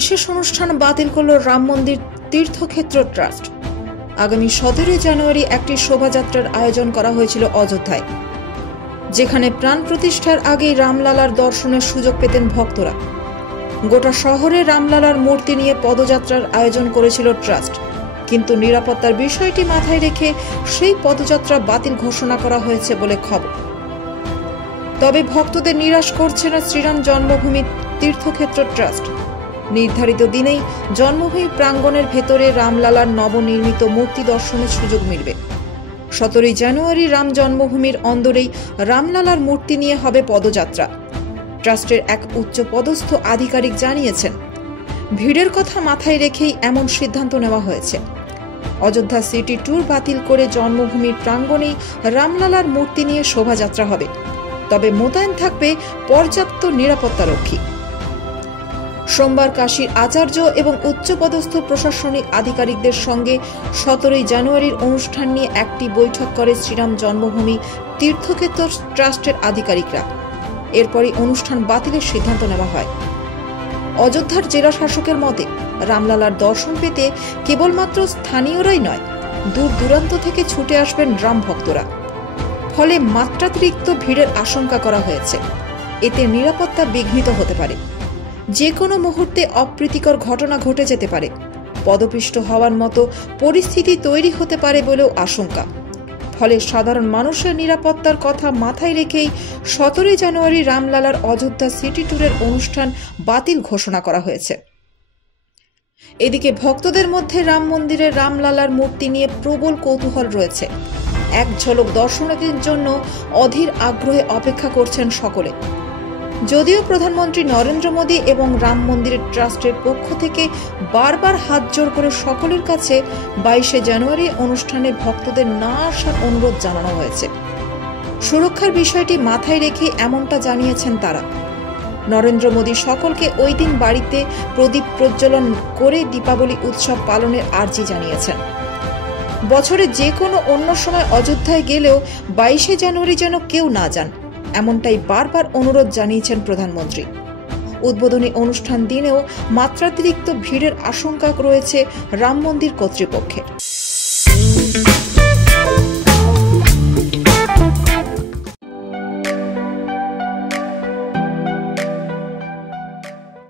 বিশেষ অনুষ্ঠান বাতিল করল রাম মন্দির তীর্থক্ষেত্র ট্রাস্ট। আগামী 17 জানুয়ারি একটি শোভাযাত্রার আয়োজন করা হয়েছিল অযোধ্যায়, যেখানে প্রাণ প্রতিষ্ঠার আগেই রামলালার দর্শনের সুযোগ পেতেন ভক্তরা। গোটা শহরে রামলালার মূর্তি নিয়ে পদযাত্রার আয়োজন করেছিল ট্রাস্ট, কিন্তু নিরাপত্তার বিষয়টি মাথায় রেখে সেই পদযাত্রা বাতিল ঘোষণা করা হয়েছে বলে খবর। তবে ভক্তদের নিরাশ করছে না শ্রীরাম জন্মভূমি তীর্থক্ষেত্র ট্রাস্ট। নির্ধারিত দিনেই জন্মভূমি প্রাঙ্গণের ভেতরে রামলালার নবনির্মিত মূর্তি দর্শনের সুযোগ মিলবে। 17 জানুয়ারি রাম জন্মভূমির অন্দরেই রামলালার মূর্তি নিয়ে হবে পদযাত্রা। ট্রাস্টের এক উচ্চ পদস্থ আধিকারিক জানিয়েছেন, ভিড়ের কথা মাথায় রেখেই এমন সিদ্ধান্ত নেওয়া হয়েছে। অযোধ্যা সিটি ট্যুর বাতিল করে জন্মভূমির প্রাঙ্গণেই রামলালার মূর্তি নিয়ে শোভাযাত্রা হবে, তবে মোতায়েন থাকবে পর্যাপ্ত নিরাপত্তারক্ষী। সোমবার কাশীর আচার্য এবং উচ্চপদস্থ প্রশাসনিক আধিকারিকদের সঙ্গে 17 জানুয়ারির অনুষ্ঠান নিয়ে একটি বৈঠক করে শ্রীরাম জন্মভূমি তীর্থক্ষেত্র ট্রাস্টের আধিকারিকরা। এরপরই অনুষ্ঠান বাতিলের সিদ্ধান্ত নেওয়া হয়। অযোধ্যার জেলা শাসকের মতে, রামলালার দর্শন পেতে কেবলমাত্র স্থানীয়রাই নয়, দূর দূরান্ত থেকে ছুটে আসবেন রাম ভক্তরা। ফলে মাত্রাতিরিক্ত ভিড়ের আশঙ্কা করা হয়েছে। এতে নিরাপত্তা বিঘ্নিত হতে পারে। যে কোনো মুহূর্তে অপ্রীতিকর ঘটনা ঘটে যেতে পারে। পদপিষ্ট হওয়ার মতো পরিস্থিতি তৈরি হতে পারে বলেও আশঙ্কা। ফলে সাধারণ মানুষের নিরাপত্তার কথা মাথায় রেখেই 17 জানুয়ারি রামলালার অযোধ্যা সিটি ট্যুরের অনুষ্ঠান বাতিল ঘোষণা করা হয়েছে। এদিকে ভক্তদের মধ্যে রাম মন্দিরে রামলালার মূর্তি নিয়ে প্রবল কৌতূহল রয়েছে। এক ঝলক দর্শনার্থীর জন্য অধীর আগ্রহে অপেক্ষা করছেন সকলে। যদিও প্রধানমন্ত্রী নরেন্দ্র মোদী এবং রাম মন্দিরের ট্রাস্টের পক্ষ থেকে বারবার হাত জোড় করে সকলের কাছে 22 জানুয়ারি অনুষ্ঠানে ভক্তদের না আসার অনুরোধ জানানো হয়েছে। সুরক্ষার বিষয়টি মাথায় রেখে এমনটা জানিয়েছেন তারা। নরেন্দ্র মোদী সকলকে ওই দিন বাড়িতে প্রদীপ প্রজ্বলন করে দীপাবলি উৎসব পালনের আর্জি জানিয়েছেন। বছরে যে কোনো অন্য সময় অযোধ্যায় গেলেও 22 জানুয়ারি যেন কেউ না যান, এমনটাই বারবার অনুরোধ জানিয়েছেন প্রধানমন্ত্রী। উদ্বোধনী অনুষ্ঠান দিনেও মাত্রাতিরিক্ত ভিড়ের আশঙ্কা রয়েছে রাম মন্দির কর্তৃপক্ষের।